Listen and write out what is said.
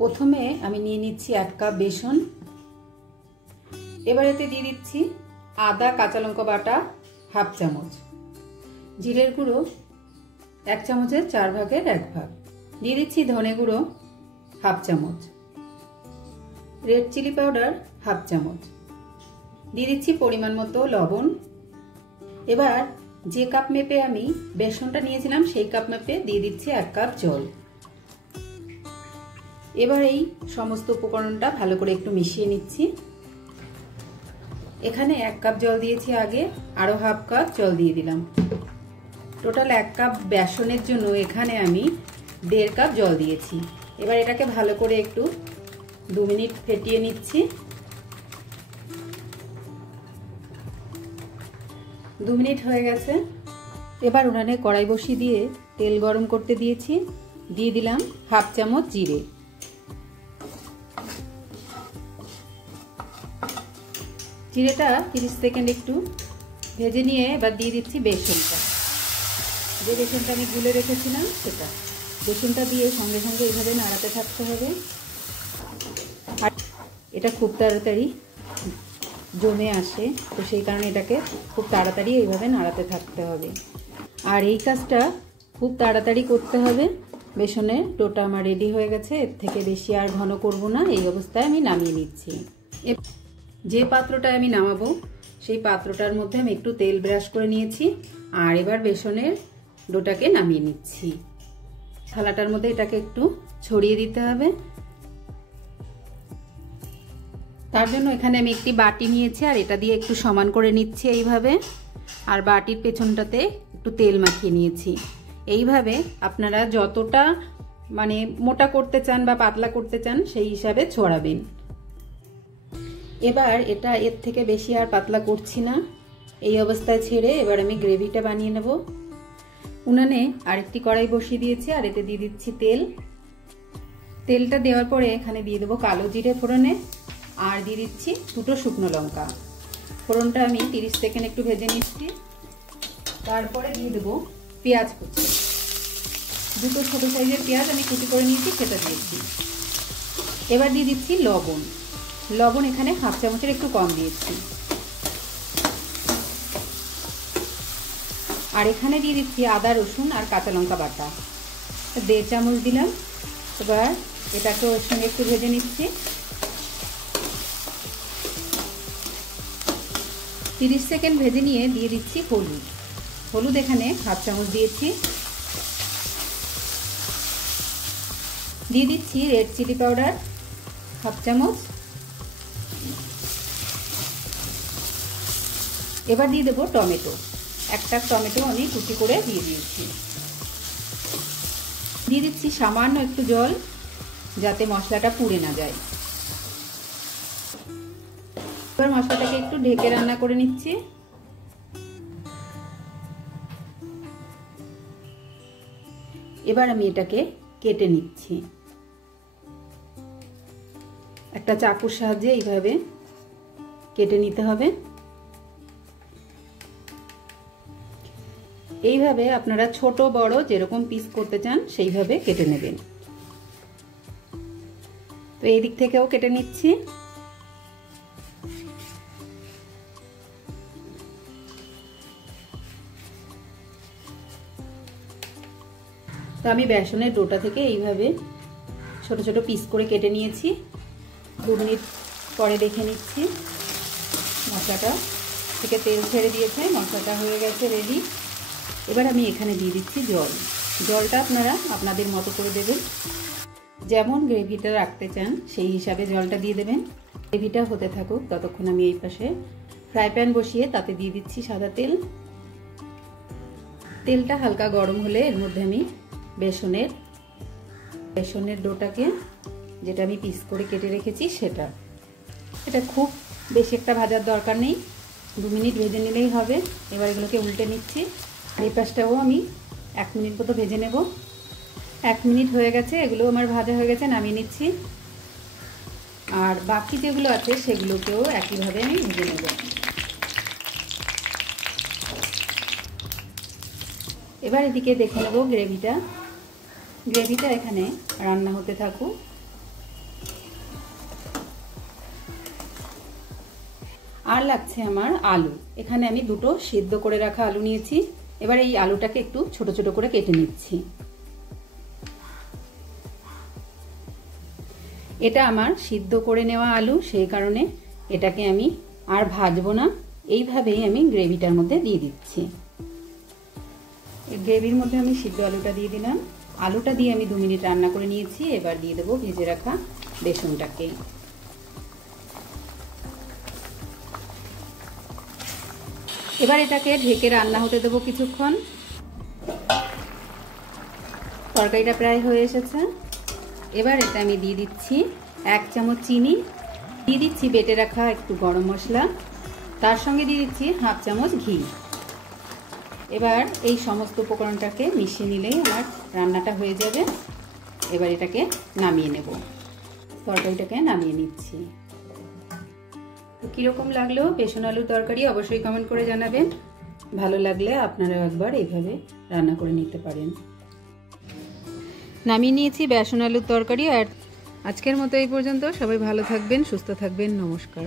প্রথমে আমি নিয়ে নিচ্ছি 1 কাপ বেসন। এবার এতে দিয়ে দিচ্ছি আদা কাঁচা লঙ্কা বাটা হাফ চামচ, জিরের গুঁড়ো 1 চামচের 4 ভাগের 1 ভাগ, দিয়ে দিচ্ছি ধনে গুঁড়ো হাফ চামচ, রেড চিলি পাউডার হাফ চামচ, দিয়ে দিচ্ছি পরিমাণ মতো লবণ। এবার যে কাপ মেপে আমি বেসনটা নিয়েছিলাম সেই কাপ মেপে দিয়ে দিচ্ছি 1 কাপ জল। এবার এই সমস্ত উপকরণটা ভালো করে একটু মিশিয়ে নিচ্ছি। এখানে 1 কাপ জল দিয়েছি আগে, আরো হাফ কাপ জল দিয়ে দিলাম। টোটাল 1 কাপ বেসনের জন্য এখানে আমি 1.5 কাপ জল দিয়েছি। এবার এটাকে ভালো করে একটু 2 মিনিট ফেটিয়ে নিচ্ছি। 2 মিনিট হয়ে গেছে। এবার উনানে কড়াই বসিয়ে দিয়ে তেল গরম করতে দিয়েছি, দিয়ে দিলাম হাফ চামচ জিরে। জিরেটা 30 সেকেন্ড একটু ভেজে নিয়ে এবার দিয়ে দিচ্ছি বেসনটা, যে বেসনটা আমি গুলে রেখেছিলাম সেটা। বেসনটা দিয়ে সঙ্গে সঙ্গে এইভাবে নাড়াতে থাকতে হবে। আর এটা খুব তাড়াতাড়ি জমে আসে, তো সেই কারণে এটাকে খুব তাড়াতাড়ি এইভাবে নাড়াতে থাকতে হবে। আর এই কাজটা খুব তাড়াতাড়ি করতে হবে। বেসনের ডোটা আমার রেডি হয়ে গেছে, এর থেকে বেশি আর ঘন করব না। এই অবস্থায় আমি নামিয়ে নিচ্ছি। যে পাত্রটায় আমি নামাবো সেই পাত্রটার মধ্যে আমি একটু তেল ব্রাশ করে নিয়েছি। আর এবার বেসনের ডোটাকে নামিয়ে নিচ্ছি। থালাটার মধ্যে এটাকে একটু ছড়িয়ে দিতে হবে। তার জন্য এখানে আমি একটি বাটি নিয়েছি আর এটা দিয়ে একটু সমান করে নিচ্ছি এইভাবে। আর বাটির পেছনটাতে একটু তেল মাখিয়ে নিয়েছি। এইভাবে আপনারা যতটা মোটা করতে চান বা পাতলা করতে চান সেই হিসাবে ছড়াবেন। এবার এটা এর থেকে বেশি আর পাতলা করছি না, এই অবস্থায় ছেড়ে এবার আমি গ্রেভিটা বানিয়ে নেব। উনানে আরেকটি কড়াই বসিয়ে দিয়েছি আর এতে দিয়ে দিচ্ছি তেল। তেলটা দেওয়ার পরে এখানে দিয়ে দেবো কালো জিরে ফোড়নে, আর দিয়ে দিচ্ছি 2টো শুকনো লঙ্কা। ফোড়নটা আমি 30 সেকেন্ড একটু ভেজে নিচ্ছি। তারপরে দিয়ে দেবো পেঁয়াজ কুচি, 2টো ছোট সাইজের পেঁয়াজ আমি কুচি করে নিয়েছি, সেটা দিয়েছি। এবার দিয়ে দিচ্ছি লবণ। লবণ এখানে হাফ চামচের একটু কম দিয়েছি। আর এখানে দিয়ে দিচ্ছি আদা রসুন আর কাঁচা লঙ্কা বাটা, 1.5 চামচ দিলাম। এবার এটাকে ওর সঙ্গে একটু ভেজে নিচ্ছি। 30 সেকেন্ড ভেজে নিয়ে দিয়ে দিচ্ছি হলুদ। হলুদ এখানে হাফ চামচ দিয়েছি। দিয়ে দিচ্ছি রেড চিলি পাউডার হাফ চামচ। এবার দিয়ে দেবো টমেটো, একটা টমেটো আমি কুচি করে দিয়ে দিয়েছি। দিয়ে দিচ্ছি সামান্য একটু জল, যাতে মশলাটা পুড়ে না যায়। এবার মশলাটাকে একটু ঢেকে রান্না করে নিচ্ছি। এবার আমি এটাকে কেটে নিচ্ছি। একটা চাকুর সাহায্যে এইভাবে কেটে নিতে হবে। এইভাবে আপনারা ছোট বড় যেরকম পিস করতে চান সেইভাবে কেটে নেবেন। তো এই দিক থেকেও কেটে নিচ্ছি। তো আমি বেসনের ডোটা থেকে এইভাবে ছোট ছোট পিস করে কেটে নিয়েছি। 2 মিনিট পরে দেখে নিচ্ছি মশলাটা থেকে তেল ছেড়ে দিয়েছে, মশলাটা হয়ে গেছে রেডি। এবার আমি এখানে দিয়ে দিচ্ছি জল। জলটা আপনারা আপনাদের মতো করে দেবেন, যেমন গ্রেভিটা রাখতে চান সেই হিসাবে জলটা দিয়ে দেবেন। গ্রেভিটা হতে থাকুক, ততক্ষণ আমি এই পাশে ফ্রাই প্যান বসিয়ে তাতে দিয়ে দিচ্ছি সাদা তেল। তেলটা হালকা গরম হলে এর মধ্যে আমি বেসনের ডোটাকে, যেটা আমি পিস করে কেটে রেখেছি সেটা, এটা খুব বেশি একটা ভাজার দরকার নেই, 2 মিনিট ভেজে নিলেই হবে। এবার এগুলোকে উল্টে নিচ্ছি। এই পাশটাও আমি 1 মিনিট মতো ভেজে নেব। 1 মিনিট হয়ে গেছে, এগুলো আমার ভাজা হয়ে গেছে, নামিয়ে নিচ্ছি। আর বাকি যেগুলো আছে সেগুলোকেও একইভাবে আমি ভেজে নেব। এবার এদিকে দেখে নেব গ্রেভিটা এখানে রান্না হতে থাকুক। আর লাগছে আমার আলু। এখানে আমি দুটো সিদ্ধ করে রাখা আলু নিয়েছি। এবার এই আলুটাকে একটু ছোট ছোট করে কেটে নিচ্ছি। এটা আমার সিদ্ধ করে নেওয়া আলু, সেই কারণে এটাকে আমি আর ভাজবো না, এইভাবেই আমি গ্রেভিটার মধ্যে দিয়ে দিচ্ছি। এই গ্রেভির মধ্যে আমি সিদ্ধ আলুটা দিয়ে দিলাম। আলুটা দিয়ে আমি 2 মিনিট রান্না করে নিয়েছি। এবার দিয়ে দেবো ভেজে রাখা বেসনটাকে। এবার এটাকে ঢেকে রান্না হতে দেবো কিছুক্ষণ। তরকারিটা প্রায় হয়ে এসেছে। এবার এটা আমি দিয়ে দিচ্ছি 1 চামচ চিনি, দিয়ে দিচ্ছি বেটে রাখা একটু গরম মশলা, তার সঙ্গে দিয়ে দিচ্ছি 1/2 চামচ ঘি। এবার এই সমস্ত উপকরণটাকে মিশিয়ে নিলেই আমার রান্নাটা হয়ে যাবে। এবার এটাকে নামিয়ে নেব। তরকারিটাকে নামিয়ে নিচ্ছি। তো কীরকম লাগলো বেসন আলুর তরকারি অবশ্যই কমেন্ট করে জানাবেন। ভালো লাগলে আপনারাও একবার এইভাবে রান্না করে নিতে পারেন। নামিয়ে নিয়েছি বেসন আলুর তরকারি। আর আজকের মতো এই পর্যন্ত। সবাই ভালো থাকবেন, সুস্থ থাকবেন। নমস্কার।